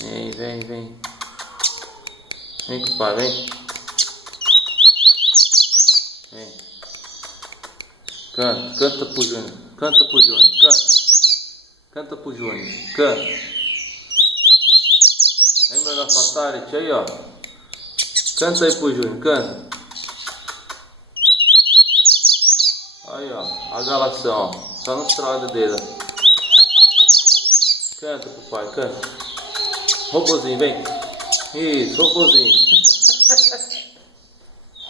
Vem, vem, vem. Vem com o pai, vem. Vem. Canta, canta pro Júnior. Canta pro Júnior, canta. Canta pro Júnior, canta. Lembra da Fatality aí, ó? Canta aí pro Júnior, canta. Aí, ó, a galação, ó. Só no estrado dele. Canta pro pai, canta. Robozinho, vem. Isso, robozinho.